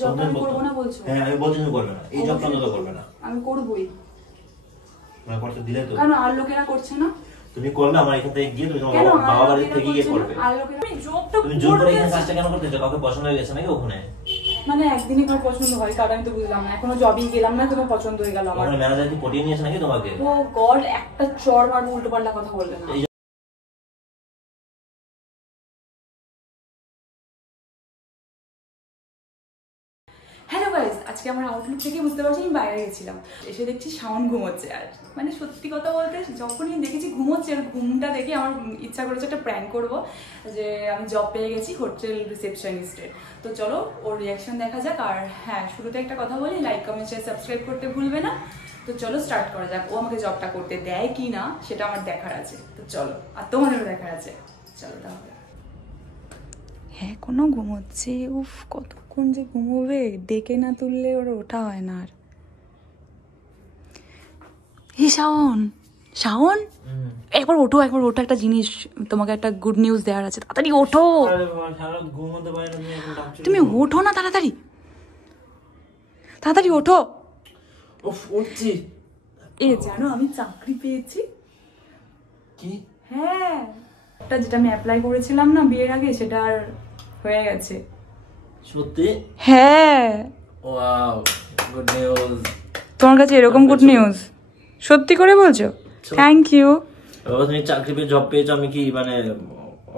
জবটা আমি করব না বলছো? হ্যাঁ আমি বলছি তুমি করবে না, এই জবটা তো করবে না। আমি করবই। মানে করতে দিলে তো কেন আর লোকেরা করছে না? তুমি করলে আমার এখান থেকে গিয়ে তুমি তোমার বাবা বাড়ি থেকে গিয়ে করবে। আর লোকেরা আমি জবটা তুমি জোর করে এখানে কাজটা কেন করতেছো? কাউকে পছন্দ হয়ে গেছে নাকি ওখানে? মানে একদিনই কার পছন্দ হয় কার আমি তো বুঝলাম না। এখনো জবই গেলাম না, তোমার পছন্দ হয়ে গেল আমার। ওখানে ম্যানেজার কি পটিয়ে নিয়েছে নাকি তোমাকে? ও গড, একটা চড় মারবো, উল্টো পাল্টা কথা বলবে না। হ্যালো গাইস, আজকে আমার আউটলুক থেকে বুঝতে পারছি আমি বাইরে গেছিলাম, এসে দেখছি শাওন ঘুমোচ্ছে। আর মানে সত্যি কথা বলতে যখনই দেখেছি ঘুমোচ্ছে, আর ঘুমটা দেখে আমার ইচ্ছা করেছে একটা প্র্যাঙ্ক করব, যে আমি জব পেয়ে গেছি হোটেল রিসেপশনিস্টের। তো চলো ওর রিয়াকশন দেখা যাক। আর হ্যাঁ, শুরুতে একটা কথা বলি, লাইক কমেন্ট শেয়ার সাবস্ক্রাইব করতে ভুলবে না। তো চলো স্টার্ট করা যাক। ও আমাকে জবটা করতে দেয় কি না সেটা আমার দেখার আছে। তো চলো, আর তোমাদেরও দেখার আছে। চলো তাহলে। হ্যাঁ, কোনো ঘুমোচ্ছে। উফ, কতক্ষণ যে ঘুমোবে, ডেকে না তুললে ওর ওঠা হয় না। আর হে শাওন, শাওন একবার ওঠো, একবার ওঠো, একটা জিনিস তোমাকে, একটা গুড নিউজ দেওয়ার আছে। তাড়াতাড়ি ওঠো, তুমি ওঠো না, তাড়াতাড়ি তাড়াতাড়ি ওঠো। উঠছি। এ জানো আমি চাকরি পেয়েছি। কি? হ্যাঁ, এটা যেটা আমি অ্যাপ্লাই করেছিলাম না বিয়ের আগে, সেটা আর হয়ে গেছে। সত্যি? হ্যাঁ। Wow, good news. তোমার কাছে এরকম গুড নিউজ? সত্যি করে বলছো? Thank you. বাবা তুমি চাকরি পেয়ে জব পেয়েছো, আমি কি মানে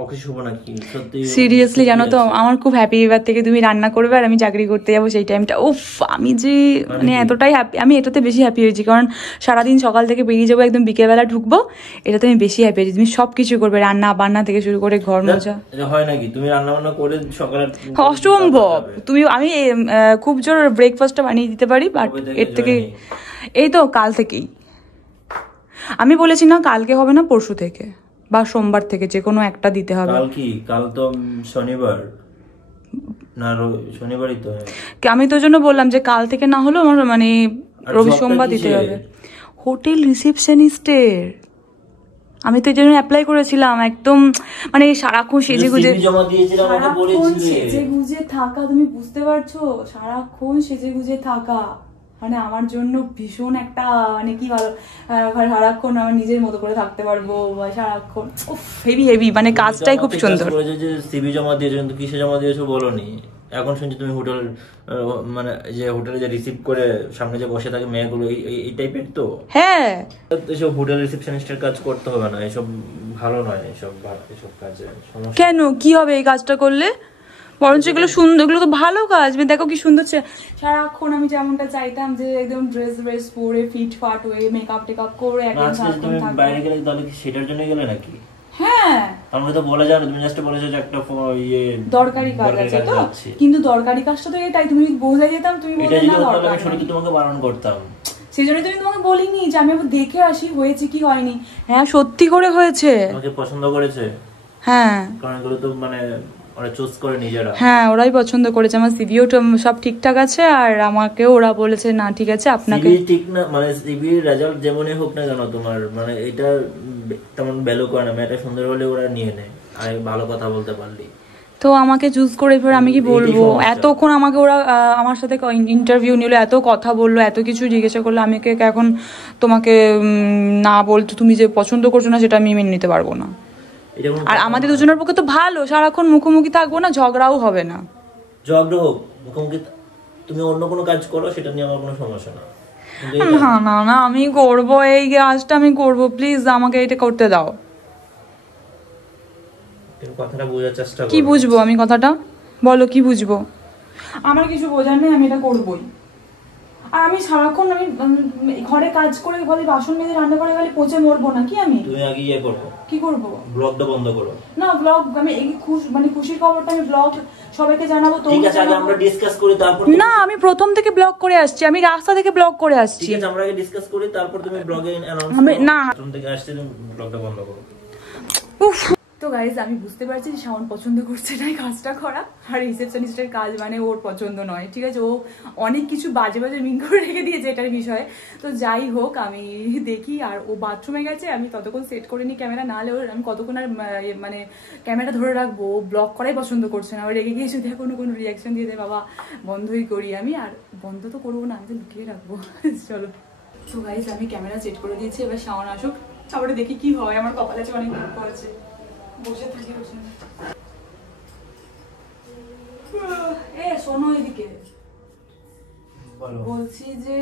অখুশি হবো নাকি? সত্যি সিরিয়াসলি জানো তো আমার খুব হ্যাপি। এবার থেকে তুমি রান্না করবে আর আমি চাকরি করতে যাবো সেই টাইমটা। উফ, আমি যে মানে এতটাই হ্যাপি, আমি এটাতে বেশি হ্যাপি হয়েছি, কারণ সারাদিন সকাল থেকে বেরিয়ে যাবো, একদম বিকেলবেলা ঢুকবো, এটাতে আমি বেশি হ্যাপি হয়েছি। তুমি সবকিছু করবে, রান্না বান্না থেকে শুরু করে ঘর মোছা। হয় নাকি? তুমি রান্না বান্না করে সকালে? অসম্ভব। তুমি আমি খুব জোর ব্রেকফাস্টটা বানিয়ে দিতে পারি, বাট এর থেকে এই তো কাল থেকেই। আমি বলেছি না কালকে হবে না, পরশু থেকে বা সোমবার থেকে যে কোনো একটা দিতে হবে। কাল কি? কাল তো শনিবার না, শনিবারই তো। আমি তো জন্য বললাম যে কাল থেকে না হলেও আমার মানে রবি সোমবার দিতে হবে। হোটেল রিসেপশনিস্টের আমি তো এই জন্য অ্যাপ্লাই করেছিলাম। একদম মানে সারাক্ষণ সেজে গুজে থাকা, তুমি বুঝতে পারছো? সারাক্ষণ সেজে গুজে থাকা মানে আমার জন্য ভীষণ একটা মানে কি ভালো, সারাক্ষণ আমার নিজের মতো করে থাকতে পারবো সারাক্ষণ। হেভি হেভি, মানে কাজটাই খুব সুন্দর। সিভি জমা দিয়েছো, কিন্তু কিসে জমা দিয়েছো বলোনি? এখন শুনছি তুমি হোটেল মানে যে হোটেলে যে রিসিভ করে সামনে যে বসে থাকে মেয়েগুলো, এই টাইপের তো? হ্যাঁ, এসব হোটেল রিসেপশনিস্টের কাজ করতে হবে না, এসব ভালো নয়, এসব কাজে সমস্যা। কেন, কি হবে এই কাজটা করলে? বরঞ্চ এগুলো সুন্দর, এগুলো তো ভালো কাজ। দেখো কি সুন্দর। সারাক্ষণ আমি যেমনটা চাইতাম যে একদম ড্রেস পরে ফিট ফাট হয়ে মেকআপ টেকআপ করে একদম সারাক্ষণ থাকবো। বাইরে গেলে তাহলে কি সেটার জন্য গেলে নাকি? হ্যাঁ, আমরা তো বলে জানো, তুমি জাস্ট বলেছো যে একটা দরকারি কাজ আছে তো, কিন্তু দরকারি কাজটা তো এটাই। তুমি বোঝা যেতাম, তুমি বলতে না দরকার, আমি তোমাকে বারণ করতাম। সেই জন্য তুমি তোমাকে বলিনি যে আমি দেখে আসি হয়েছে কি হয়নি। হ্যাঁ, সত্যি করে হয়েছে। তোমাকে পছন্দ করেছে? হ্যাঁ, কারণ এগুলো তো মানে ওরা চুজ করে নিজেরা। হ্যাঁ, ওরাই পছন্দ করেছে। আমার সিভিও সব ঠিকঠাক আছে, আর আমাকেও ওরা বলেছে না ঠিক আছে আপনাকে। সিভি ঠিক না মানে সিভি রেজাল্ট যেমনই হোক না কেন, তোমার মানে এটা তেমন ভ্যালু করে না। মেয়েটা সুন্দর হলে ওরা নিয়ে নেয়, আর ভালো কথা বলতে পারলি। তো আমাকে চুজ করে এবার আমি কি বলবো? এতক্ষণ আমাকে ওরা আমার সাথে ইন্টারভিউ নিল, এত কথা বললো, এত কিছু জিজ্ঞাসা করলো, আমি এখন তোমাকে না বলতো তুমি যে পছন্দ করছো না সেটা আমি মেনে নিতে পারবো না। আর আমাদের দুজনের পক্ষে তো ভালো, সারাক্ষণ মুখোমুখি থাকবো না, ঝগড়াও হবে না। ঝগড়া হোক, মুখোমুখি তুমি অন্য কোনো কাজ করো, সেটা নিয়ে আমার কোনো সমস্যা না। না না না, আমি করবো, এই কাজটা আমি করবো, প্লিজ আমাকে এটা করতে দাও। কথাটা বোঝার চেষ্টা করো। কি বুঝবো আমি কথাটা? বলো কি বুঝবো? আমার কিছু বোঝার নেই, আমি এটা করবোই। আর আমি সারাক্ষণ আমি ঘরে কাজ করে বলি, বাসন মেজে রান্না করে গেলে পচে মরবো না কি? আমি তুমি আগে ইয়ে করো। কি করবো? ব্লগটা বন্ধ করো। না, ব্লগ আমি এই মানে খুশির খবরটা আমি ব্লগ সবাইকে জানাবো। ঠিক আছে, আগে আমরা ডিসকাস করি, তারপর। না, আমি প্রথম থেকে ব্লগ করে আসছি, আমি রাস্তা থেকে ব্লগ করে আসছি। ঠিক আছে, আমরা আগে ডিসকাস করি, তারপর তুমি ব্লগে অ্যানাউন্স করো। না, প্রথম থেকে আসছে, তুমি ব্লগটা বন্ধ করো। উফ, তো গাইজ আমি বুঝতে পারছি যে শাওন পছন্দ করছে না এই কাজটা করা, আর রিসেপশনিস্টের কাজ মানে ওর পছন্দ নয়, ঠিক আছে। ও অনেক কিছু বাজে বাজে মিন করে রেখে দিয়েছে এটার বিষয়ে। তো যাই হোক আমি দেখি, আর ও বাথরুমে গেছে, আমি ততক্ষণ সেট করে নিই ক্যামেরা, না হলে আমি কতক্ষণ আর মানে ক্যামেরা ধরে রাখবো। ও ব্লগ করাই পছন্দ করছে না, ও রেগে গিয়ে যদি কোনো রিয়াকশন দিয়ে দেয় বাবা বন্ধই করি আমি, আর বন্ধ তো করবো না, আমি তো লুকিয়ে রাখবো। চলো তো গাইজ আমি ক্যামেরা সেট করে দিয়েছি, এবার শাওন আসুক, তারপরে দেখি কি হয়। আমার কপালে আছে অনেক দুঃখ আছে, বসে থাকি বসে। এ শোনো এদিকে, বলছি যে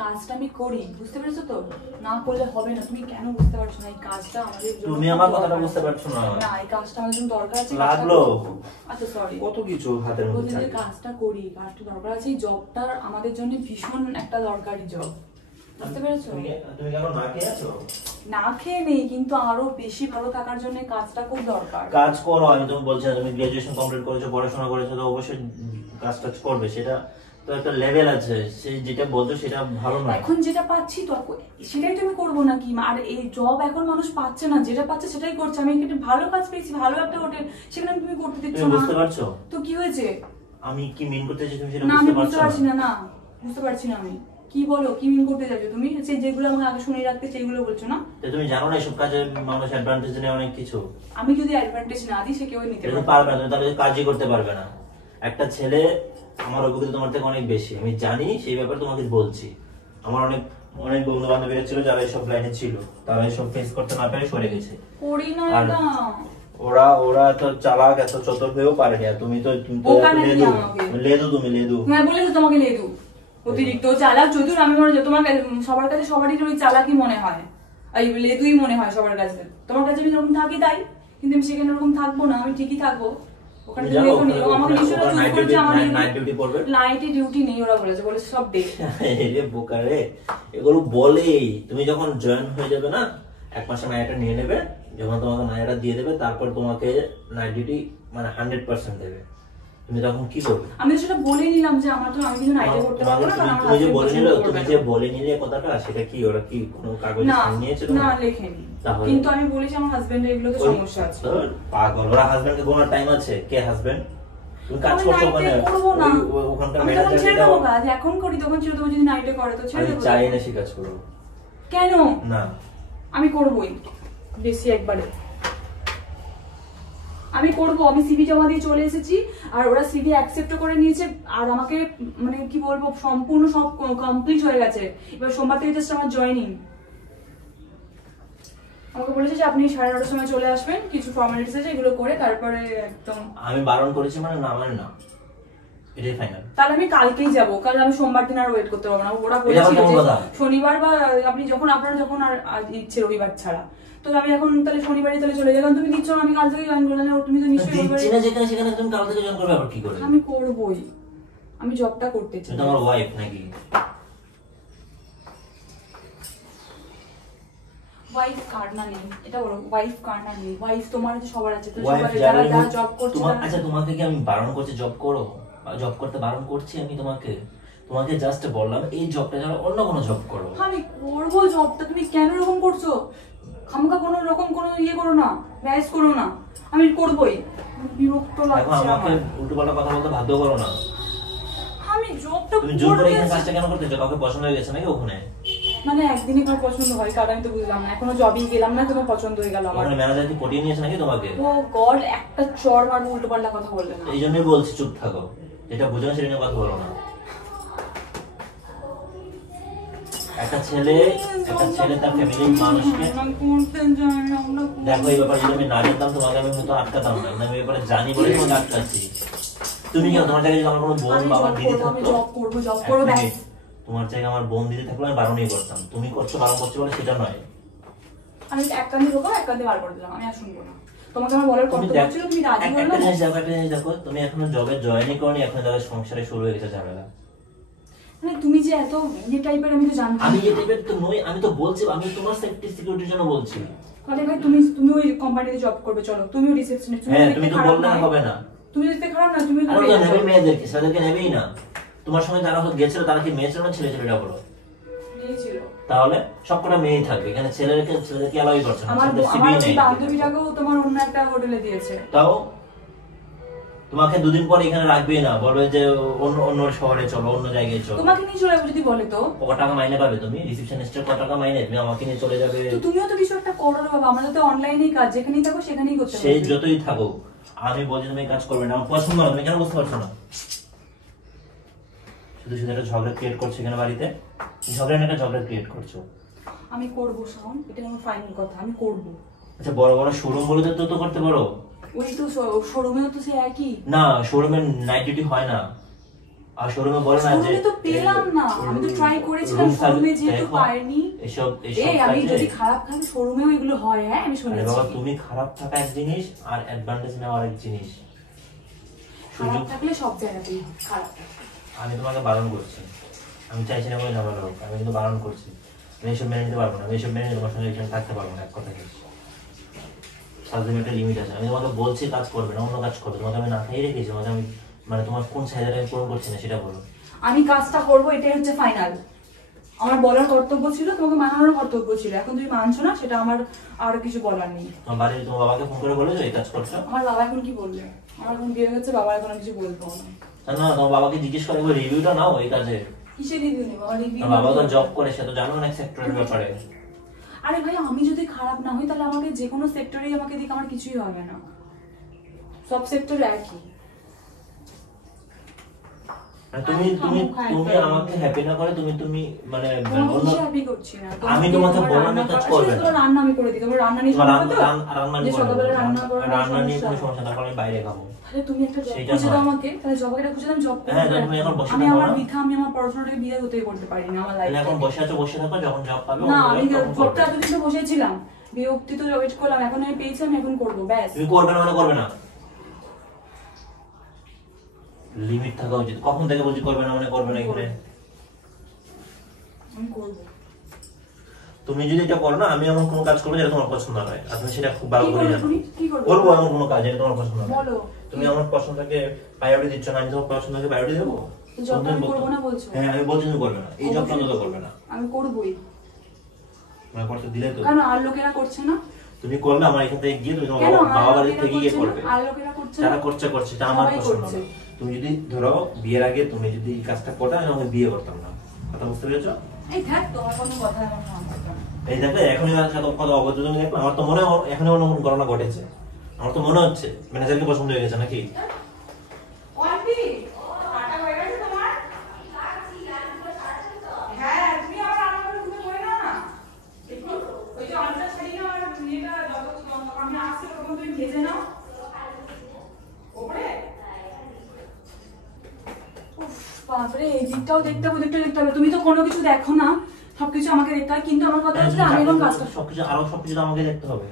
কাজটা আমি করি, বুঝতে পেরেছো তো? না করলে হবে না। তুমি কেন বুঝতে পারছো না এই কাজটা আমাদের জন্য? তুমি আমার কথাটা বুঝতে পারছো না। না এই কাজটা আমাদের জন্য দরকার আছে। লাগলো আচ্ছা সরি, কত কিছু হাতের মধ্যে বলছি যে কাজটা করি, কাজটা দরকার আছে, এই জবটা আমাদের জন্য ভীষণ একটা দরকারি জব, বুঝতে পেরেছো? তুমি কেন না খেয়ে আছো? না খেয়ে নেই, কিন্তু আরো বেশি ভালো থাকার জন্য কাজটা খুব দরকার। কাজ করো, আমি তুমি বলছি না তুমি গ্রাজুয়েশন কমপ্লিট করেছো, পড়াশোনা করেছো, তো অবশ্যই কাজ টাজ করবে, সেটা তো একটা লেভেল আছে, সেই যেটা বলছো সেটা ভালো না। এখন যেটা পাচ্ছি তো সেটাই তুমি করবো নাকি? আর এই জব এখন মানুষ পাচ্ছে না, যেটা পাচ্ছে সেটাই করছে। আমি একটা ভালো কাজ পেয়েছি, ভালো একটা হোটেল, সেখানে তুমি করতে দিচ্ছ না, বুঝতে পারছো? তো কি হয়েছে? আমি কি মিন করতে চাইছি তুমি সেটা না আমি বুঝতে বুঝতে পারছো পারছি না, না বুঝতে পারছি না আমি। কি বলো, কি মিন করতে যাচ্ছ তুমি? সেই যেগুলো আমাকে আগে শুনে রাখতে সেইগুলো বলছো না? তুমি জানো না এসব কাজে মানুষ অ্যাডভান্টেজ নেয় অনেক কিছু। আমি যদি অ্যাডভান্টেজ না দিই সে কেউ নিতে পারবে না, তুমি তাহলে কাজই করতে পারবে না। একটা ছেলে, আমার অভিজ্ঞতা তোমার থেকে অনেক বেশি, আমি জানি, সেই ব্যাপারে তোমাকে বলছি। আমার অনেক অনেক বন্ধু বান্ধবীরা ছিল যারা এইসব লাইনে ছিল, তারা এইসব ফেস করতে না পেরে সরে গেছে। করি না আর এটা। ওরা তো চালাক, এত চতুর হয়েও পারেনি। আর তুমি তো লেদু, তুমি লেদু। হ্যাঁ বলেছো তোমাকে লেদু, অতিরিক্ত চালাক চতুর। আমি মনে হয় তোমার সবার কাছে সবারই ওই চালাকই মনে হয়, এই লেদুই মনে হয় সবার কাছে। তোমার কাছে আমি যখন থাকি তাই, কিন্তু আমি সেখানে ওরকম থাকবো না, আমি ঠিকই থাকবো ওখানে। আমাকে নাইটে ডিউটি নেই ওরা বলেছে, সব ডে। বোকারে এগুলো বলেই, তুমি যখন জয়েন হয়ে যাবে না, 1 মাসে মায়াটা নিয়ে নেবে, যখন তোমাকে মায়াটা দিয়ে দেবে, তারপর তোমাকে নাইট ডিউটি মানে 100% দেবে। তুমি তখন কি করবে? আমি সেটা বলে নিলাম যে আমার তো, আমি কিন্তু নাইটে করতে পারবো না, কারণ আমার তুমি যে বলে নিলে কথাটা, সেটা কি ওরা কি কোনো কাগজে সাইন নিয়েছে? না লেখেনি, কিন্তু আমি বলেছি আমার হাজবেন্ডের এগুলোতে সমস্যা আছে। পাগল, ওরা হাজবেন্ডকে কোনো টাইম আছে? কে হাজবেন্ড? তুমি কাজ করছো ওখানে, ওখানকার ম্যানেজার ছেড়ে দেবো কাজ, এখন করি তখন ছেড়ে দেবো, যদি নাইটে করে তো ছেড়ে দেবো। চাই না সে কাজ করবো। কেন? না আমি করবোই, বেশি একবারে আমি করবো। আমি সিভি জমা দিয়ে চলে এসেছি, আর ওরা সিভি অ্যাকসেপ্ট করে নিয়েছে, আর আমাকে মানে কি বলবো, সম্পূর্ণ সব কমপ্লিট হয়ে গেছে। এবার সোমবার থেকে জাস্ট আমার জয়েনিং। আমাকে বলেছে যে আপনি 9:30টার সময় চলে আসবেন, কিছু ফর্মালিটিস আছে এগুলো করে তারপরে একদম। আমি বারণ করেছি মানে না, মানে না, এটাই ফাইনাল। তাহলে আমি কালকেই যাব, কারণ আমি সোমবার দিন আর ওয়েট করতে পারবো না। ওরা বলেছিল যে শনিবার বা আপনি যখন আপনারা যখন আর ইচ্ছে রবিবার ছাড়া, তো আমি এখন তাহলে শনিবারই তাহলে চলে যাই। তুমি দিচ্ছ না, আমি কাল থেকে জয়েন করলাম, তুমি তো নিশ্চয়ই দিচ্ছি না যেখানে সেখানে তুমি কাল থেকে জয়েন করবে, আবার কি করবে? আমি করবই, আমি জবটা করতে চাই। তোমার ওয়াইফ নাকি? ওয়াইফ কার না নেই এটা বলো, ওয়াইফ কার না নেই? ওয়াইফ তোমার আছে, সবার আছে, তো সবাই যারা যারা জব করছে। আচ্ছা তোমাকে কি আমি বারণ করছি জব করো? জব করতে বারণ করছি আমি তোমাকে জাস্ট বললাম এই জবটা ছাড়া অন্য কোনো জব করো। আমি করবো জবটা, তুমি কেন এরকম করছো? খামকা কোনো রকম কোনো ইয়ে করো না, ব্যাস করো না, আমি করবোই। বিরক্ত লাগছে আমাকে উল্টোপাল্টা কথা বলতে বাধ্য করো না। আমি জবটা তুমি জোর করে এখানে কাজটা কেন করতেছো? কাউকে পছন্দ হয়ে গেছে নাকি ওখানে? মানে একদিনই কার পছন্দ হয় কার, আমি তো বুঝলাম না। এখনো জবই গেলাম না, তোমার পছন্দ হয়ে গেল আমার? ওখানে ম্যানেজার কি পটিয়ে নিয়েছে নাকি তোমাকে? ও গড, একটা চড় মারবো, উল্টোপাল্টা কথা বললে না। এই জন্যই বলছি চুপ থাকো, এটা বুঝো না সেটা নিয়ে কথা বলো না। একটা ছেলে তার ফ্যামিলির মানুষকে দেখো, এই ব্যাপারে যদি আমি না জানতাম তোমাকে আমি হয়তো আটকাতাম না, আমি এই ব্যাপারে জানি বলে তোমাকে আটকাচ্ছি। তুমি কেন, তোমার জায়গায় যদি আমার কোনো বোন বা আমার দিদি থাকতো, তোমার জায়গায় আমার বোন দিদি থাকলে আমি বারণই করতাম। তুমি করছো, বারণ করছো বলে সেটা নয়। আমি এক কান্দে ঢোকা, এক কান্দে বার করে দিলাম, আমি আর শুনবো না। তোমাকে আমার বলার কর্তব্য ছিল, তুমি রাজি হলে না। একটা জিনিস দেখো, তুমি এখনো জবে জয়েনই করনি, এখন তাদের সংসারে শুরু হয়ে গেছে ঝামেলা। মানে তুমি যে এত ইয়ে টাইপের, আমি তো জানতাম। আমি এই টাইপের তো নই, আমি তো বলছি, আমি তোমার সেফটি সিকিউরিটির জন্য বলছি। আরে ভাই, তুমি ওই কোম্পানিতে জব করবে, চলো তুমিও রিসেপশনিস্ট। হ্যাঁ, তুমি তো বললে হবে না। তুমি দেখতে খারাপ না, তুমি আরে নেবে মেয়েদেরকে, ছেলেদেরকে নেবেই না। তোমার সঙ্গে যারা গেছিল তারা কি মেয়ে ছিল না ছেলে ছিল, এটা বলো। মেয়ে ছিল। তাহলে সবকটা মেয়েই থাকবে এখানে, ছেলেদেরকে অ্যালাউই করছে না। আমার ছেলেদের আমার CV ওই নেই। বান্ধবীটাকেও তোমার অন্য একটা হোটেলে দিয়েছে। তাও তোমাকে দুদিন পর এখানে রাখবেই না, বলবে যে অন্য অন্য শহরে চলো, অন্য জায়গায় চলো। তোমাকে নিয়ে চলে যাবো যদি বলে তো? কত টাকা মাইনে পাবে তুমি? রিসেপশনিস্টের কত টাকা মাইনে? তুমি আমাকে নিয়ে চলে যাবে? তো তুমিও তো কিছু একটা করো রে বাবা, আমাদের তো অনলাইনেই কাজ, যেখানেই থাকো সেখানেই করতে সেই পারবে। যতই থাকো, আমি বলছি তুমি এই কাজ করবে না, আমার পছন্দ না, তুমি কেন বুঝতে পারছো না? শুধু শুধু একটা ঝগড়া ক্রিয়েট করছো এখানে বাড়িতে, ঝগড়া না একটা ঝগড়া ক্রিয়েট করছো। আমি করবো শাওন, এটা আমার ফাইনাল কথা, আমি করবো। আচ্ছা বড় বড় শোরুম বলে তো করতে পারো। ওই তো শোরুমেও তো সে একই। না, শোরুমে নাইট ডিউটি হয় না। আর শোরুমে বলে না যে শোরুমে তো পেলাম না, আমি তো ট্রাই করেছিলাম শোরুমে, যেহেতু পাইনি। এসব এই আমি যদি খারাপ থাকি শোরুমেও এগুলো হয়, হ্যাঁ আমি আরে শুনেছি। বাবা, তুমি খারাপ থাকা এক জিনিস আর অ্যাডভান্টেজ নেওয়া আরেক জিনিস। খারাপ থাকলে সব জায়গাতেই হয়, খারাপ থাকলে। আমি তোমাকে বারণ করছি, আমি চাইছি না কোনো ঝামেলা হোক, আমি কিন্তু বারণ করছি। আমি এসব মেনে নিতে পারবো না, আমি এসব মেনে নিয়ে তোমার সঙ্গে এখানে থাকতে পারবো না, এক কথা বলছি। সারাদিন একটা লিমিট আছে। আমি তোমাকে বলছি কাজ করবে না, অন্য কাজ করবে। তোমাকে আমি না খাইয়ে রেখেছি, তোমাকে আমি মানে তোমার কোন চাহিদাটা আমি পূরণ করছি না সেটা বলো। আমি কাজটা করবো, এটাই হচ্ছে ফাইনাল। আমার বলার কর্তব্য ছিল, তোমাকে মানানোর কর্তব্য ছিল, এখন তুমি মানছো না, সেটা আমার আর কিছু বলার নেই। তোমার বাড়ির তোমার বাবাকে ফোন করে বলেছো এই কাজ করছো? আমার বাবা এখন কি বলবে? আমার এখন বিয়ে হচ্ছে, বাবা এখন আর কিছু বলবো না। না না, তোমার বাবাকে জিজ্ঞেস করে রিভিউটা নাও এই কাজে। কিসের রিভিউ নেবো? আমার রিভিউ, বাবা তো জব করে, সে তো জানো অনেক সেক্টরের ব্যাপারে। আরে ভাই, আমি যদি খারাপ না হই তাহলে আমাকে যে কোনো সেক্টরেই আমাকে দিক, আমার কিছুই হবে না, সব সেক্টরে একই। তুমি তুমি তুমি আমাকে হ্যাপি না করে তুমি তুমি মানে হ্যাপি করছি না। আমি তোমাকে বললাম এই কাজ করবে না। তোমার রান্না আমি করে দিই, তোমার রান্না নিয়ে সমস্যা তো? রান্না যে সকালবেলা রান্না করা রান্না নিয়ে কোনো সমস্যা না, কারণ আমি বাইরে খাবো। তাহলে তুমি একটা জব সেটা খুঁজে দাও নয়। আমাকে, তাহলে জব একটা খুঁজে দাও, জব করব। হ্যাঁ, তুমি এখন বসে আমি থাকো আমার না? মিথ্যা, আমি আমার পড়াশোনাটাকে বিয়ে হতে করতে পারি না আমার তাহলে লাইফে। এখন বসে আছো, বসে থাকো, যখন জব পাবে না, অন্য আমি job তখন জবটা করবে। এতদিন তো বসেছিলাম, বিরক্তি তো ওয়েট করলাম, এখন আমি পেয়েছি, আমি এখন করবো, ব্যাস। তুমি করবে না মানে করবে না, লিমিট থাকা উচিত। কখন থেকে বলছি করবে না মানে করবে না এখানে? আমি করবো। তুমি যদি এটা করো না, আমি এমন কোনো কাজ করবো যেটা তোমার পছন্দ নয়, আর তুমি সেটা খুব ভালো কি করে করবে জানো। তুমি? কি করবে? করবো এমন কোনো কাজ যেটা তোমার পছন্দ নয়। বলো। তুমি আমার পছন্দকে প্রায়োরিটি দিচ্ছ না, আমি তোমার পছন্দকে প্রায়োরিটি দেবো? জবটা আমি করবো না বলছো? হ্যাঁ, আমি বলছি তুমি করবে না, এই জবটা অবশ্যই তো করবে না। আমি করবোই। মানে করতে দিলে তো কেন আর লোকেরা করছে না? তুমি করবে, আমার এখান থেকে গিয়ে তুমি তোমার কেন বাবা আর বাড়ি লোকেরা থেকে গিয়ে করছে না? করবে। আর লোকেরা করছে না? যারা করছে করছে, এটা আমার সবাই পছন্দ করছে। না। তুমি যদি ধরো বিয়ের আগে তুমি যদি এই কাজটা করতে, আমি তোমাকে বিয়ে করতাম না। কথা বুঝতে পেরেছো? এই থাক, তোমার কোনো কথা আমার শোনা দরকার নেই। এই দেখো এখনই কত অবৈধ তুমি দেখো। আমার তো মনে হয় এখনই অন্য কোনো ঘটনা ঘটেছে। আমার তো মনে হচ্ছে ম্যানেজারকে পছন্দ হয়ে গেছে নাকি? অল্পি, কাটা হয়ে গেছে তোমার? হ্যাঁ, তুমি আবার রান্না করে তুমি করে নাও না। একটু ওই যে আলুটা ছাড়িয়ে নাও, আর এটা যত আমি আসছি তখন তুমি ভেজে নাও। ওপরে? উফ, বাপরে, এই দিকটাও দেখতে হবে, ওদিকটাও দেখতে হবে। তুমি তো কোনো কিছু দেখো না, সবকিছু আমাকে দেখতে হয়, কিন্তু আমার কথা হচ্ছে আমি এখন কাজটা সবকিছু সবকিছু তো আমাকে দেখতে হবে।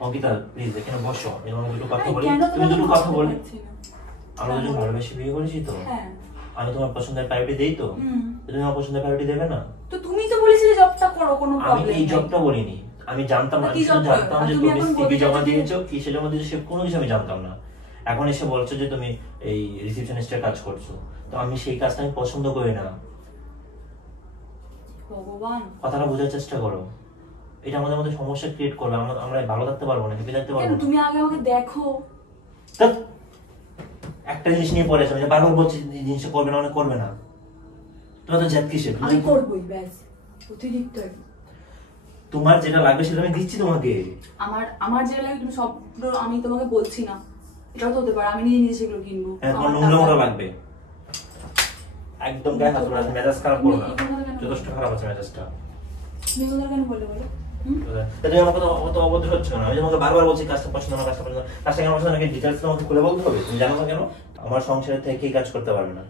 অঙ্কিতা প্লিজ এখানে বসো, আমি তোমাকে দুটো কথা বলি। কেন তুমি দুটো কথা বলি। পারছি না? আমরা দুজন ভালোবেসে বিয়ে করেছি তো, হ্যাঁ। আমি তোমার পছন্দের প্রায়োরিটি দেই তো, তুমি আমার পছন্দের প্রায়োরিটি দেবে না? তো তুমি তো বলেছিলে জবটা করো, কোনো আমি প্রবলেম এই নেই। জবটা বলিনি, আমি জানতাম না। কি আমি শুধু job জানতাম করো? যে তুমি তুমি এখন সিভি বলতে জমা চাইছো যে- দিয়েছো, কি সেটা মধ্যে সে কোনো কিছু আমি জানতাম না। এখন এসে বলছো যে তুমি এই রিসেপশনিস্টের কাজ করছো, তো আমি সেই কাজটা আমি পছন্দ করি না। ভগবান, কথাটা বোঝার চেষ্টা করো। এটা আমাদের মধ্যে সমস্যা ক্রিয়েট করবে, আমরা ভালো থাকতে পারবো না, হ্যাপি থাকতে কেন? পারবো না। তুমি আগে আমাকে দেখো। ধ্যাৎ, একটা জিনিস নিয়ে পড়ে আছে, আমি বারবার বলছি জিনিসটা করবে না মানে করবে না। তোমার তো জেদ কিসের? আমি করবোই, ব্যাস। অতিরিক্ত আর কি। তোমার যেটা লাগবে সেটা আমি দিচ্ছি তোমাকে। আমার যেটা লাগে তুমি সব, আমি তোমাকে বলছি না, এটাও তো হতে পারে আমি নিজে নিজে সেগুলো কিনবো। হ্যাঁ, তোমার আমার নোংরা মোটা টাকা- লাগবে। একদম গায়ে হাত তোলা, মেজাজ খারাপ করো না। এই কথাটা কেন যথেষ্ট খারাপ আছে মেজাজটা। তুমি কথা কেন বলে বলো? তুমি আমার কথা অত অবদ্ধ হচ্ছে না। আমি তোমাকে বারবার বলছি কাজটা পছন্দ না, কাজটা পছন্দ না। কাজটা কেন পছন্দ নাকি ডিটেলস আমাকে খুলে বলতে হবে? তুমি জানো না কেন? আমার সংসারে থেকে কাজ করতে পারবে না।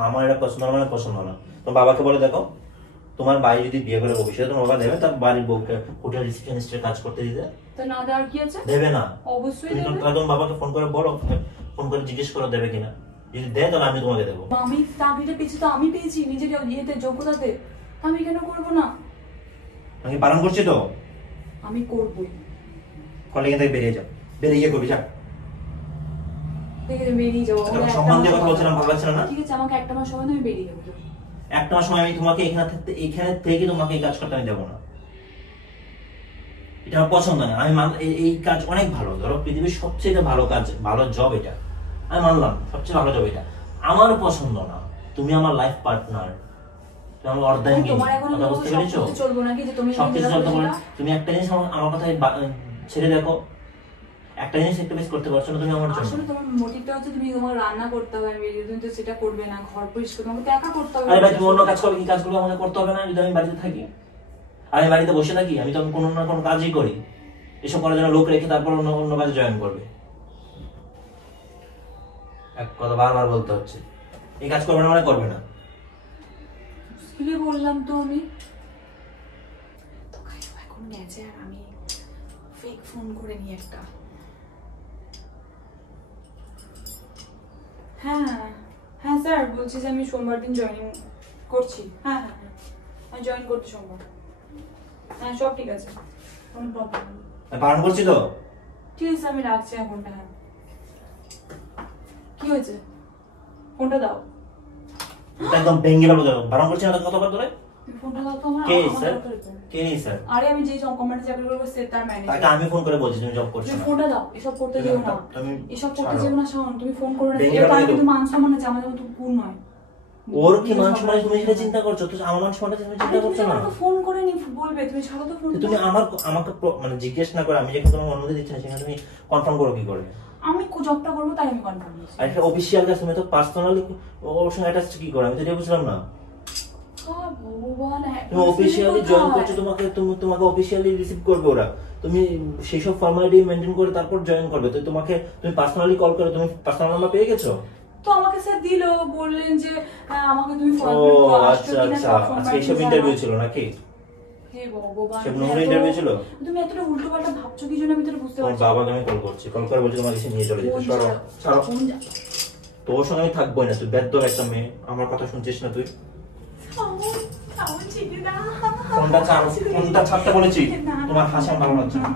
আমার এটা পছন্দ না মানে পছন্দ না। তোমার বাবাকে বলে দেখো, তোমার ভাই যদি বিয়ে করে ভবিষ্যতে তোমার বাবা দেবে তার বাড়ির বউকে হোটেল রিসেপশনিস্টের কাজ করতে দিতে? তো না দেওয়ার কি আছে? দেবে না। অবশ্যই তুমি দেবে। তোমার বাবাকে ফোন করে বলো, ফোন করে জিজ্ঞেস করো দেবে কিনা। যদি দেয় তাহলে আমি তোমাকে দেবো। আমি চাকরিটা পেয়েছি তো আমি পেয়েছি নিজের ইয়েতে, যোগ্যতাতে, আমি কেন করবো না? আমি বারণ করছি তো। আমি করবোই। কলেজ থেকে বেরিয়ে যাও, বেরিয়ে গিয়ে করবি যা। ঠিক আছে, বেরিয়ে যাবো। সম্মান দিয়ে কথা বলছিলাম, ভালো লাগছে না? ঠিক আছে, আমাকে একটা মাস সময় দাও, আমি বেরিয়ে যাবো। একটা সময় আমি তোমাকে এখানে থেকে তোমাকে এই কাজ করতে আমি দেবো না, এটা আমার পছন্দ না। আমি এই কাজ অনেক ভালো, ধরো পৃথিবীর সবচেয়ে ভালো কাজ, ভালো জব এটা, আমি মানলাম সবচেয়ে ভালো জব এটা, আমার পছন্দ না। তুমি আমার লাইফ পার্টনার, তুমি আমার অর্ধাঙ্গিনী, কথা বুঝতে পেরেছো? সবকিছু চলতে পারে। তুমি একটা জিনিস আমার কথা ছেড়ে দেখো, একটা জিনিস স্যাক্রিফাইস করতে পারছো না তুমি আমার জন্য। আসলে তোমার মোটিভটা হচ্ছে তুমি তোমার রান্না করতে হবে, তুমি তো সেটা করবে না, ঘর পরিষ্কার তোমাকে তো একা করতে হবে। আরে ভাই তুমি অন্য কাজ করবে, কি কাজগুলো আমাকে করতে হবে না যদি আমি বাড়িতে থাকি? আমি বাড়িতে বসে থাকি, আমি তো কোনো না কোনো কাজই করি, এসব করার জন্য লোক রেখে তারপর অন্য কাজে জয়েন করবে। এক কথা বারবার বলতে হচ্ছে, এই কাজ করবে না মানে করবে না। কি বললাম তো আমি তো এখন গেছে, আর আমি ফেক ফোন করে নিই একটা। হ্যাঁ হ্যাঁ স্যার, বলছি যে আমি সোমবার দিন জয়েনিং করছি। হ্যাঁ হ্যাঁ হ্যাঁ, আমি জয়েন করছি সোমবার। হ্যাঁ সব ঠিক আছে, কোনো প্রবলেম নেই। বারণ করছি তো? ঠিক আছে, আমি রাখছি ফোনটা। হ্যাঁ কি হয়েছে, ফোনটা দাও। একদম ভেঙে গেল, বারণ করছি না কতবার ধরে? ফোনটা দাও তো আমার। কে স্যার? কে স্যার? আরে আমি যে কোম্পানিতে চাকরি করব সে তার ম্যানেজার। তাকে আমি ফোন করে বলছি তুমি জব করছো না। ফোনটা দাও, এসব করতে যেও না, এসব করতে যেও না। শোন, তুমি ফোন করো না, ভেঙে এটা গেল কিন্তু মান সম্মান আছে, আমাদের মতো ভুল নয়। ওর কি মান সম্মান তুমি সেটা চিন্তা করছো? তো আমার মান সম্মানটা তুমি চিন্তা করছো না? তুমি ফোন করে নি বলবে, তুমি ছাড়ো তো ফোন। তুমি আমাকে মানে জিজ্ঞেস না করে আমি যেখানে তোমার অনুমতি দিচ্ছি না সেখানে তুমি কনফার্ম করো কি করে? আমি জবটা করব তাই আমি কনফার্ম করছি। আর একটা অফিশিয়াল কাজ তুমি তো পার্সোনালি ওর সঙ্গে অ্যাটাচ কি করে আমি তো এটা বুঝলাম না। ভগবান, তুমি অফিশিয়ালি জয়েন করছো, তোমাকে অফিশিয়ালি রিসিভ করবে ওরা, তুমি সেই সব ফর্মালিটি মেইনটেইন করে তারপর জয়েন করবে। তো তুমি পার্সোনালি কল করে তুমি পার্সোনাল নাম্বার পেয়ে গেছো? তো আমাকে স্যার দিল, বললেন যে আমাকে তুমি ও আচ্ছা আচ্ছা, আজকে এইসব ইন্টারভিউ ছিল নাকি? হে ভগবান, সব নোংরা ইন্টারভিউ ছিল? তুমি এতটা উল্টো পাল্টা ভাবছো কি জন্য আমি তো বুঝতে পারছি না। বাবাকে আমি কল করছি, কল করে বলছি তোমাকে এসে নিয়ে চলে যেতে। ছাড়ো, তোর সঙ্গে আমি থাকবোই না, তুই বেদ্য একটা মেয়ে, আমার কথা শুনছিস না তুই? ফোনটা ছাড়তে বলেছি, তোমার হাসি আমার ভালো লাগছে না।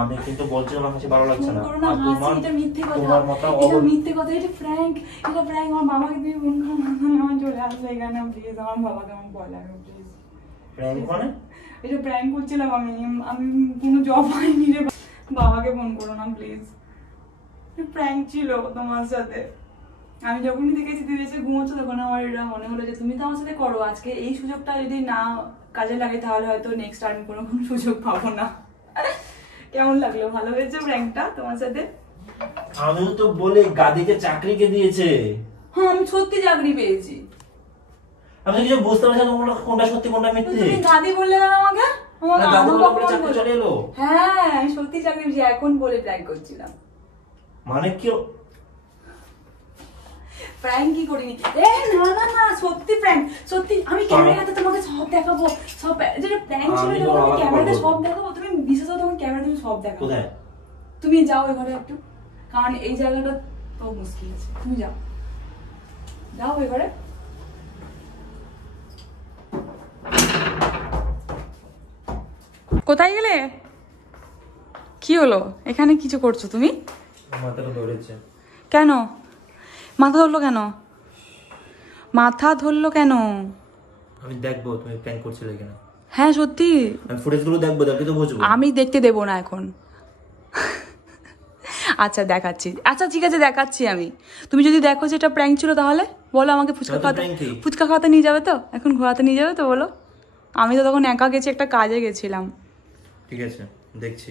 আমি কিন্তু বলছি তোমার হাসি ভালো লাগছে না। আর তোমার মতো মিথ্যে কথা, এটা প্র্যাঙ্ক, এটা প্র্যাঙ্ক। আমার বাবাকে তুমি ফোন করো, আমার চলে আসবে এখানে প্লিজ, আমার বাবাকে আমার ভয় লাগে প্লিজ। প্র্যাঙ্ক মানে? এটা প্র্যাঙ্ক করছিলাম আমি কোনো জব পাইনি রে, বাবাকে ফোন করো না প্লিজ। প্র্যাঙ্ক ছিল তোমার সাথে। আমি যখনই দেখেছি তুই এসে ঘুমোচ্ছ তখন আমার এটা মনে হলো যে তুমি তো আমার সাথে করো, আজকে এই সুযোগটা যদি না কাজে লাগে তাহলে হয়তো নেক্সট আমি কোনো সুযোগ পাবো না। কেমন লাগলো, ভালো হয়েছে প্র্যাঙ্কটা তোমার সাথে? আমি তো বলে গাদিকে চাকরিকে দিয়েছে। হ্যাঁ আমি সত্যি চাকরি পেয়েছি। আমি কিছু বুঝতে পারছি না কোনটা সত্যি কোনটা মিথ্যে। তুমি গাদি বললে না আমাকে? চাকরি চলে এলো? হ্যাঁ আমি সত্যি চাকরি পেয়েছি, এখন বলে প্র্যাঙ্ক করছিলাম। মানে কি প্র্যাঙ্ক কি করিনি? না না না, সত্যি প্র্যাঙ্ক, সত্যি। আমি ক্যামেরাতে তোমাকে সব দেখাবো, সব যেটা প্র্যাঙ্ক ছিল আমি ক্যামেরাতে সব দেখাবো, তুমি বিশ্বাস করো তোমাকে ক্যামেরাতে সব দেখাবো। কোথায়? তুমি যাও এবারে একটু, কারণ এই জায়গাটা তো মুশকিল আছে। তুমি যাও যাও এবারে। কোথায় গেলে? কি হলো এখানে কিছু করছো তুমি? মাথাটা ধরেছে। কেন মাথা ধরলো কেন? মাথা ধরলো কেন? আমি দেখবো তুমি প্র্যাঙ্ক করছিলে কিনা। হ্যাঁ সত্যি আমি ফুটেজগুলো দেখবো, দেখে তো বুঝবো। আমি দেখতে দেবো না এখন। আচ্ছা দেখাচ্ছি, আচ্ছা ঠিক আছে দেখাচ্ছি আমি। তুমি যদি দেখো যে এটা প্র্যাঙ্ক ছিল তাহলে বলো আমাকে ফুচকা খাওয়াতে নিয়ে যাবে তো? এখন ঘোরাতে নিয়ে যাবে তো বলো? আমি তো তখন একা গেছি, একটা কাজে গেছিলাম। ঠিক আছে দেখছি।